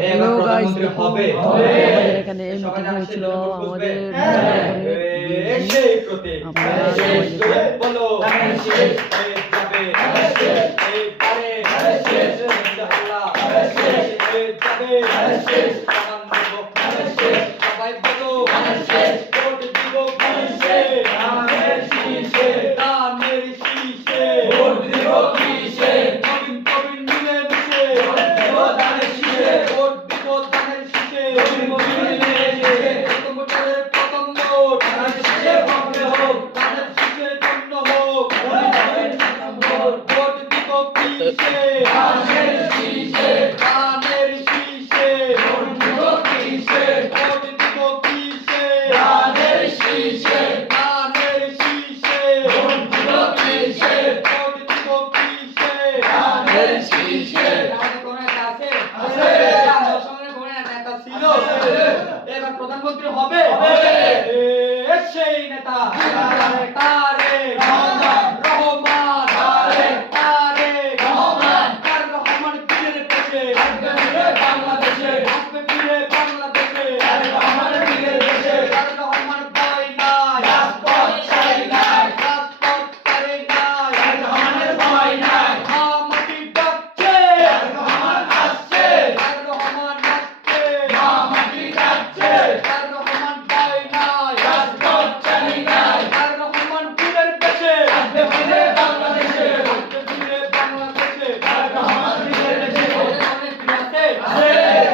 hello guys, হবে আমাদের এখানে মিটিং হয়েছিল আমাদের সেই প্রতীক বলো শেষ হয়ে যাবে এই পারে ইনশাআল্লাহ শেষ হয়ে যাবে সামান দেব সবাই বলো ভোট দিব কিসে ধানের শীষে ভোট দিব কিসে নবীন প্রবীণ মিলে মিশে ভোট দিব ধানের শীষে ভোট দিব ধানের শীষে প্রথম ভোটের প্রথম ভোট ধানের শীষে বন্ধ হোক ধানের শীষে বন্ধ হোক ভোট দিব কিসে ধানের শীষে ভোট দিব কিসে ভোট দিব কিসে ধানের শীষে ভোট দিব কিসে ভোট দিব কিসে ধানের শীষে আমাদের কোন নেতা আছে দর্শনের কোন নেতা ছিল এবার প্রধানমন্ত্রী হবে সেই নেতা তারেক রহমান তারেক রহমান ফিরে পেছে বাংলাদেশে আসবে ফিরে বাংলাদেশে রহমান ফিরে পেছে রহমান পাই নাই রাজপথ চাই নাই রাজপথ পারে নাই রহমানের পাই নাই মাটি ডাকছে রহমান আসছে রহমান আসছে মাটি ডাকছে রহমান পাই নাই রাজপথ চাই নাই রহমান ফিরে পেছে আসবে ফিরে বাংলাদেশে আসবে ফিরে বাংলাদেশে রহমান ফিরে পেছে অনেক আছে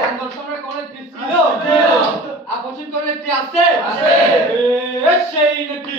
আন্দোলনের কোন ছিল আপসিন করে আছে সেই নাকি